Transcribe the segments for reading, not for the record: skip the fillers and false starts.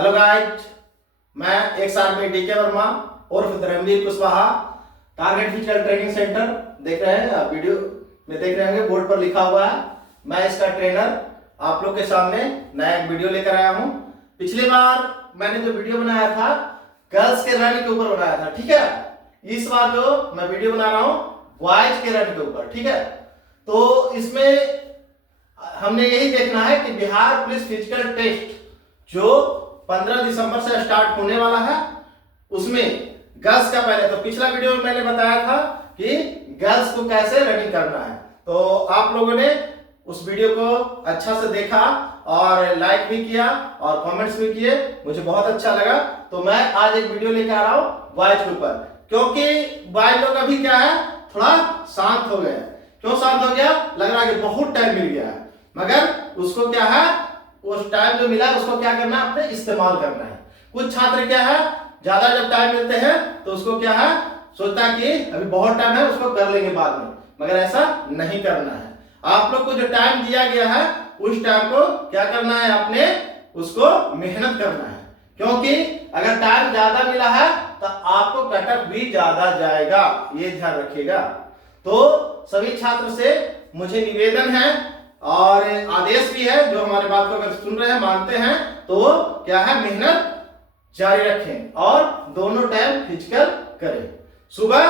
Hello guys, मैं एक साल में डीके वर्मा उर्फ Dharmveer Kushwaha target physical training centre देख रहे हैं। आप वीडियो में देख रहे होंगे, बोर्ड पर लिखा हुआ है। मैं इसका ट्रेनर आप लोग के सामने नया एक वीडियो लेकर आया हूं। पिछली बार मैंने जो वीडियो बनाया था गर्ल्स के रनिंग के ऊपर बनाया था, ठीक है। इस बार जो मैं वीडियो बना रहा हूं बॉयज के रनिंग के ऊपर, ठीक है। तो इसमें हमने यही देखना है कि बिहार पुलिस फिजिकल टेस्ट जो 15 दिसंबर से स्टार्ट होने वाला है, उसमें गर्ल्स का पहले तो पिछला वीडियो में मैंने बताया था कि गर्ल्स को कैसे रनिंग करना है। तो आप लोगों ने उस वीडियो को अच्छा से देखा और लाइक भी किया और कमेंट्स भी किए, मुझे बहुत अच्छा लगा। तो मैं आज एक वीडियो लेकर आ रहा हूँ बॉयज के ऊपर, क्योंकि बॉयज लोग अभी क्या है थोड़ा शांत हो गए। क्यों शांत हो गया? लग रहा है कि बहुत टाइम मिल गया है, मगर उसको क्या है, उस टाइम जो मिला है उसको क्या करना है, अपने इस्तेमाल करना है। कुछ छात्र क्या है, ज्यादा जब टाइम मिलते हैं तो उसको क्या है, सोचता है कि अभी बहुत टाइम है उसको कर लेंगे बाद में, मगर ऐसा नहीं करना है। आप लोग को जो टाइम दिया गया है उस टाइम को क्या करना है, अपने उसको मेहनत करना है। क्योंकि अगर टाइम ज्यादा मिला है तो आपको कटअप भी ज्यादा जाएगा, ये ध्यान रखिएगा। तो सभी छात्र से मुझे निवेदन है और आदेश भी है, जो हमारे बात को अगर सुन रहे हैं, मानते हैं, तो क्या है, मेहनत जारी रखें और दोनों टाइम फिजिकल करें। सुबह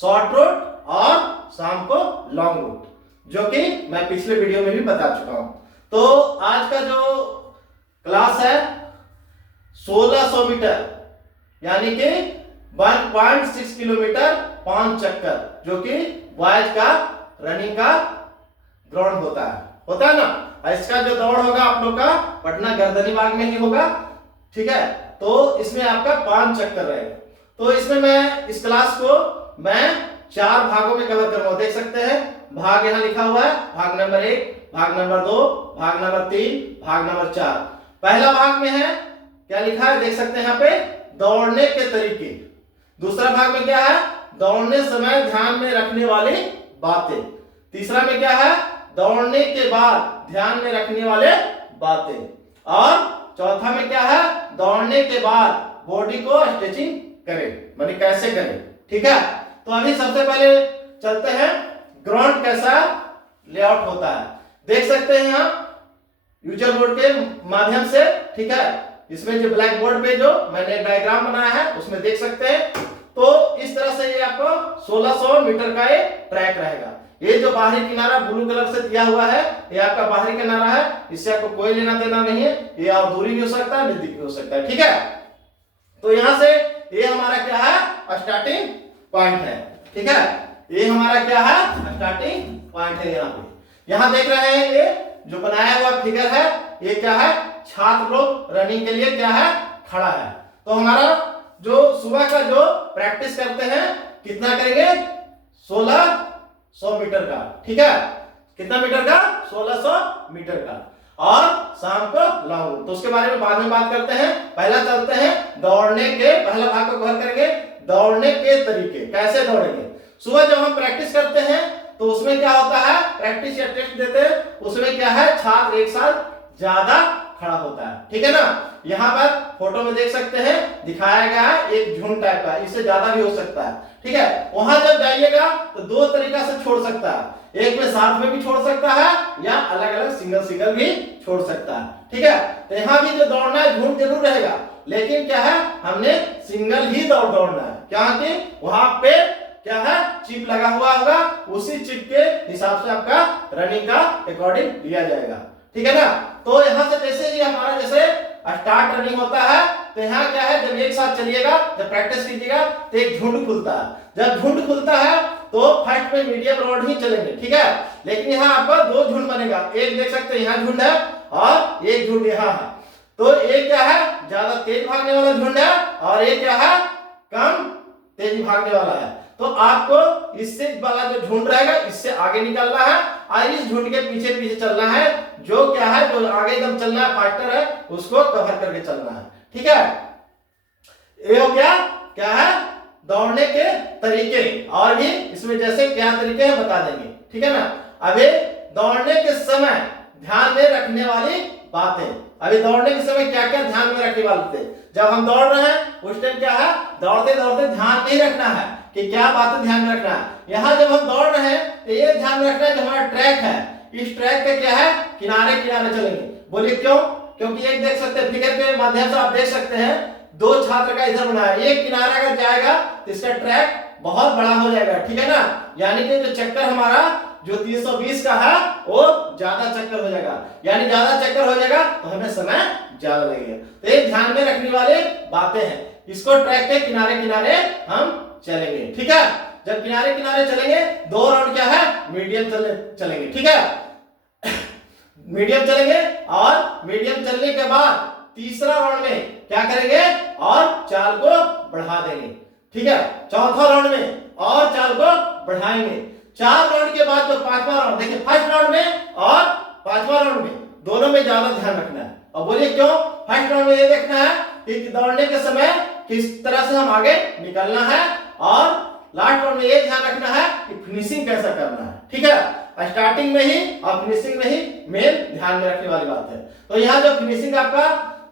शॉर्ट रूट और शाम को लॉन्ग रूट, जो कि मैं पिछले वीडियो में भी बता चुका हूं। तो आज का जो क्लास है 1600 मीटर, यानी कि 1.6 किलोमीटर 5 चक्कर, जो कि बॉयज का रनिंग का ग्राउंड होता है ना। इसका जो दौड़ होगा आप लोग का पटना गर्दनी बाग में ही होगा, ठीक है। तो इसमें आपका 5 चक्कर रहेगा। तो इसमें मैं इस क्लास को मैं 4 भागों में कवर करूंगा। देख सकते हैं भाग यहाँ लिखा हुआ है, भाग नंबर 1, भाग नंबर 2, भाग नंबर 3, भाग नंबर 4। पहला भाग में है क्या लिखा है, देख सकते हैं यहाँ पे, दौड़ने के तरीके। दूसरा भाग में क्या है, दौड़ने समय ध्यान में रखने वाली बातें। तीसरा में क्या है, दौड़ने के बाद ध्यान में रखने वाले बातें। और चौथा में क्या है, दौड़ने के बाद बॉडी को स्ट्रेचिंग करें, माने कैसे करें, ठीक है। तो अभी सबसे पहले चलते हैं ग्राउंड कैसा लेआउट होता है। देख सकते हैं यहाँ यूजर बोर्ड के माध्यम से, ठीक है। इसमें जो ब्लैक बोर्ड पे जो मैंने एक डायग्राम बनाया है उसमें देख सकते हैं। तो इस तरह से ये आपको 1600 मीटर का एक ट्रैक रहेगा। ये जो बाहरी किनारा ब्लू कलर से दिया हुआ है, ये आपका बाहरी किनारा है, इससे आपको कोई लेना देना नहीं है। ये और दूरी भी हो सकता है, नजदीक भी हो सकता है, ठीक है। तो यहां से ये हमारा क्या है, स्टार्टिंग पॉइंट है, ठीक है। ये हमारा क्या है, स्टार्टिंग पॉइंट है। यहाँ पे यहाँ देख रहे हैं ये जो बनाया हुआ फिगर है, ये क्या है, छात्र लोग रनिंग के लिए क्या है, खड़ा है। तो हमारा जो सुबह का जो प्रैक्टिस करते हैं कितना करेंगे, 1600 मीटर का, ठीक है। कितना मीटर का, 1600 मीटर का। और शाम को लॉन्ग रूट, तो उसके बारे में बाद में बात करते हैं। पहला चलते हैं दौड़ने के, पहला भाग को कवर करेंगे, दौड़ने के तरीके, कैसे दौड़ेंगे। सुबह जब हम प्रैक्टिस करते हैं तो उसमें क्या होता है, प्रैक्टिस या टेस्ट देते हैं, उसमें क्या है, छात्र एक साथ ज्यादा खड़ा होता है, ठीक है ना। यहाँ पर फोटो में देख सकते हैं दिखाया गया है एक झुंड टाइप का, इससे ज्यादा भी हो सकता है, ठीक है। वहां जब जाइएगा तो 2 तरीका से छोड़ सकता है, एक में साथ में भी छोड़ सकता है या अलग अलग सिंगल सिंगल भी छोड़ सकता है, ठीक है। तो यहाँ भी जो दौड़ना है झुंड जरूर रहेगा, लेकिन क्या है, हमने सिंगल ही दौड़ना है, क्योंकि वहां पे क्या है, चिप लगा हुआ होगा, उसी चिप के हिसाब से आपका रनिंग का अकॉर्डिंग लिया जाएगा, ठीक है ना। तो यहाँ से जैसे ही हमारा जैसे स्टार्ट रनिंग होता है, तो यहाँ क्या है, जब एक साथ चलिएगा, जब प्रैक्टिस कीजिएगा तो एक झुंड खुलता है। जब झुंड खुलता है तो फर्स्ट में मीडियम रोड ही चलेंगे, ठीक है। लेकिन यहाँ आपका 2 झुंड बनेगा, एक देख सकते हैं यहाँ झुंड है और एक झुंड यहाँ है। तो एक क्या है, ज्यादा तेज भागने वाला झुंड है और एक क्या है, कम तेज भागने वाला है। तो आपको इससे वाला जो झुंड रहेगा इससे आगे निकलना है और इस झुंड के पीछे पीछे चलना है, जो क्या है, जो आगे एकदम चलना है, फास्टर है, उसको कवर करके चलना है, ठीक है। ये हो गया क्या है, दौड़ने के तरीके। और भी इसमें जैसे क्या तरीके हैं बता देंगे, ठीक है ना। अभी दौड़ने के समय ध्यान में रखने वाली बातें। अभी दौड़ने के समय क्या क्या ध्यान में रखने वाले थे, जब हम दौड़ रहे हैं उस टाइम क्या है, दौड़ते दौड़ते ध्यान नहीं रखना है कि क्या बातें ध्यान में रखना है। यहाँ जब हम दौड़ रहे हैं तो ये ध्यान में रखना है कि हमारा ट्रैक है, इस ट्रैक का क्या है, किनारे किनारे चलेंगे। बोलिए क्यों? क्योंकि एक देख सकते हैं फिगर के माध्यम से आप देख सकते हैं दो छात्र का इधर बनाया, एक किनारा अगर जाएगा तो इसका ट्रैक बहुत बड़ा हो जाएगा, ठीक है ना। यानी कि जो चक्कर हमारा जो 320 का है वो ज्यादा चक्कर हो जाएगा, यानी ज्यादा चक्कर हो जाएगा तो हमें समय ज्यादा लगेगा। तो ये ध्यान में रखने वाले बातें हैं, इसको ट्रैक के किनारे किनारे हम चलेंगे, ठीक है। जब किनारे किनारे चलेंगे 2 राउंड क्या है, मीडियम चलेंगे, ठीक है। मीडियम चलेंगे और मीडियम चलने के बाद तीसरा राउंड में क्या करेंगे, और चाल को बढ़ा देंगे, ठीक है। चौथा राउंड में और चाल को बढ़ाएंगे। 4 राउंड के बाद जो 5वां राउंड, देखिए फर्स्ट राउंड में और 5वां राउंड में दोनों में ज्यादा ध्यान रखना है। और बोलिए क्यों? फर्स्ट राउंड में ये देखना है कि दौड़ने के समय किस तरह से हम आगे निकलना है, और लास्ट राउंड में ये ध्यान रखना है कि फिनिशिंग कैसा करना है, ठीक है। स्टार्टिंग में ही और फिनिशिंग में ही मेन ध्यान में रखने वाली बात है। तो यहाँ जो फिनिशिंग आपका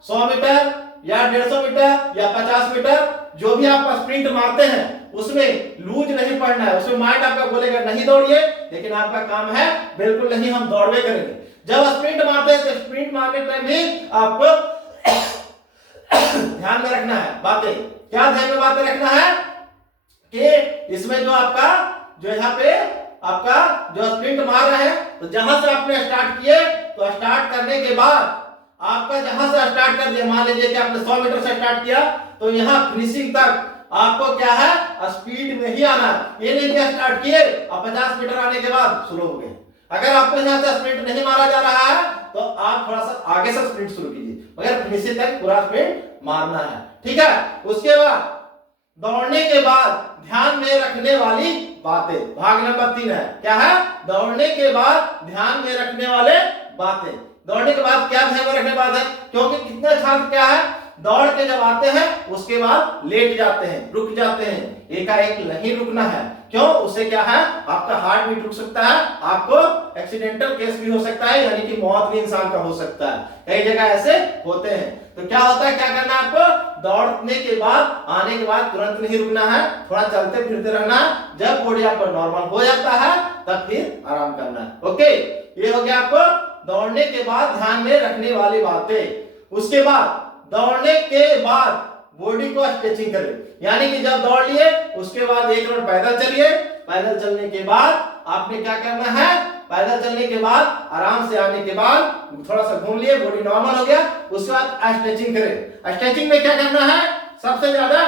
100 मीटर या 150 मीटर या 50 मीटर जो भी आप स्प्रिंट मारते हैं उसमें लूज नहीं पड़ना है, उसमें माइंड आपका बोलेगा नहीं दौड़िए, लेकिन आपका काम है बिल्कुल नहीं, हम दौड़वे करेंगे। जब स्प्रिंट मारते हैं तो स्प्रिंट मारने टाइम भी आपको ध्यान में रखना है बातें। क्या ध्यान में बातें रखना है कि इसमें जो आपका जो यहाँ पे आपका जो स्प्रिंट मार रहे हैं, तो जहां से आपने स्टार्ट किए तो स्टार्ट करने के बाद आपका जहां से स्टार्ट कर दिया, मान लीजिए कि आपने 100 मीटर से स्टार्ट किया तो यहाँ फिनिशिंग तक आपको क्या है, स्पीड में ही आना। ये नहीं कि स्टार्ट किए और 50 मीटर आने के बाद शुरू हो गए। अगर आपको यहाँ से स्प्रिंट नहीं मारा जा रहा है तो आप थोड़ा सा आगे से स्प्रिंट शुरू कीजिए, मगर फिनिशिंग तक पूरा स्प्रिंट मारना है, ठीक है। उसके बाद दौड़ने के बाद ध्यान में रखने वाली बातें, भाग नंबर 3 है, क्या है, दौड़ने के बाद ध्यान में रखने वाले बातें। दौड़ने के बाद क्या ध्यान में रखने बात है, क्योंकि कितने छात्र क्या है, दौड़ के जब आते हैं उसके बाद लेट जाते हैं, रुक जाते हैं, एकाएक नहीं रुकना है। क्यों? उससे क्या है, आपका हार्ट बीट रुक सकता है, आपको एक्सीडेंटल केस भी हो सकता है, यानी कि मौत भी इंसान का हो सकता है, कई जगह ऐसे होते हैं। तो क्या होता है, क्या करना है आपको, दौड़ने के बाद आने के बाद तुरंत नहीं रुकना है, थोड़ा चलते फिरते रहना है। जब बॉडी आपका नॉर्मल हो जाता है तब फिर आराम करना है। ओके, ये हो गया आपको दौड़ने के बाद ध्यान में रखने वाली बातें। उसके बाद दौड़ने के बाद बॉडी को स्ट्रेचिंग करें, यानी कि जब दौड़ लिए उसके बाद 1 राउंड पैदल चलिए। पैदल चलने के बाद आपने क्या करना है, पैदल चलने के बाद आराम से आने के बाद थोड़ा सा घूम लिए, बॉडी नॉर्मल हो गया, उसके बाद स्ट्रेचिंग करें। स्ट्रेचिंग में क्या करना है, सबसे ज्यादा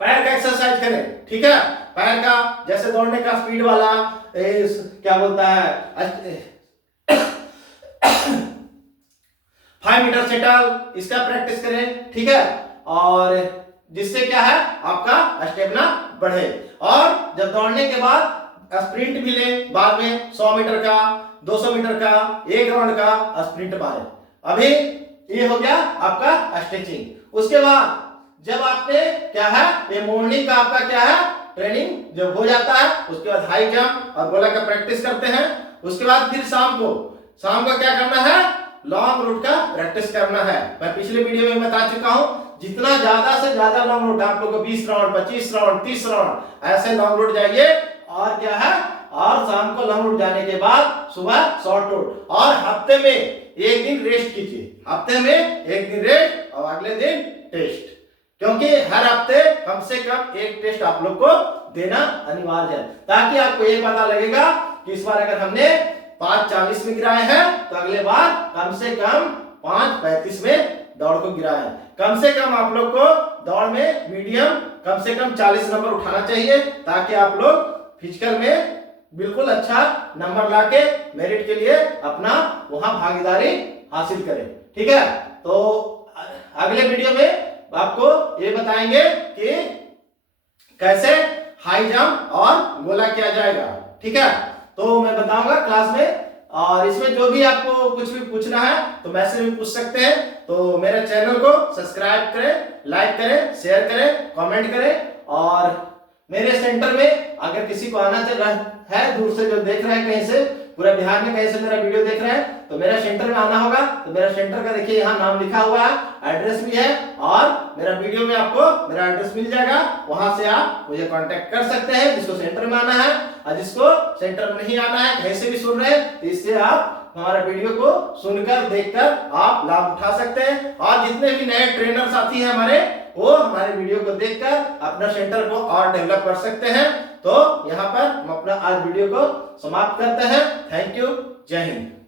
पैर का एक्सरसाइज करें, ठीक है। पैर का जैसे दौड़ने का स्पीड वाला क्या बोलता है 5 मीटर सेटल, इसका प्रैक्टिस करें, ठीक है। और जिससे क्या है, आपका स्टेमिना बढ़े। और जब दौड़ने के बाद स्प्रिंट भी लें, बाद में 100 मीटर का, 200 मीटर का, 1 राउंड का स्प्रिंट मारे। अभी ये हो गया आपका स्ट्रेचिंग। उसके बाद जब आपने क्या है, ये मॉर्निंग का आपका क्या है, ट्रेनिंग जब हो जाता है उसके बाद हाई जंप और गोला का प्रैक्टिस करते हैं। उसके बाद फिर शाम को क्या करना है, लॉन्ग रूट का प्रैक्टिस करना है। मैं पिछले वीडियो में बता चुका हूं, जितना ज्यादा से ज्यादा लॉन्ग रूट आप लोगों को 20 राउंड, 25 राउंड, 30 राउंड ऐसे लॉन्ग रूट जाइए। और क्या है, और शाम को लॉन्ग रूट जाने के बाद सुबह शॉर्ट रूट, और हफ्ते में 1 दिन रेस्ट कीजिए, हफ्ते में 1 दिन रेस्ट और अगले दिन टेस्ट। क्योंकि हर हफ्ते कम से कम 1 टेस्ट आप लोग को देना अनिवार्य है, ताकि आपको ये पता लगेगा कि इस बार अगर हमने 5:40 में गिराए हैं तो अगले बार कम से कम 5:35 में दौड़ को गिराए। कम से कम आप लोग को दौड़ में मीडियम कम से कम 40 नंबर उठाना चाहिए, ताकि आप लोग फिजिकल में बिल्कुल अच्छा नंबर लाके मेरिट के लिए अपना वहां भागीदारी हासिल करें, ठीक है। तो अगले वीडियो में आपको ये बताएंगे कि कैसे हाई जंप और गोला किया जाएगा, ठीक है। तो मैं बताऊंगा क्लास में, और इसमें जो भी आपको कुछ भी पूछना है तो मैसेज में पूछ सकते हैं। तो मेरे चैनल को सब्सक्राइब करें, लाइक करें, शेयर करें, कमेंट करें। और मेरे सेंटर में अगर किसी को आना चल रहा है, दूर से जो देख रहे हैं कहीं से, पूरे बिहार में कहीं से मेरा वीडियो देख रहे हैं तो मेरा सेंटर में आना होगा। तो मेरा सेंटर का देखिए यहाँ नाम लिखा हुआ है, एड्रेस भी है और मेरा वीडियो में आपको मेरा एड्रेस मिल जाएगा। वहां से आप मुझे कांटेक्ट कर सकते हैं जिसको सेंटर में आना है, और जिसको सेंटर में नहीं आना है, कहीं से भी सुन रहे हैं, तो इससे आप हमारा वीडियो को सुनकर देखकर आप लाभ उठा सकते हैं। और जितने भी नए ट्रेनर साथी हैं हमारे, वो हमारे वीडियो को देखकर अपना सेंटर को और डेवलप कर सकते हैं। तो यहाँ पर हम अपना आज वीडियो को समाप्त करते हैं। थैंक यू, जय हिंद।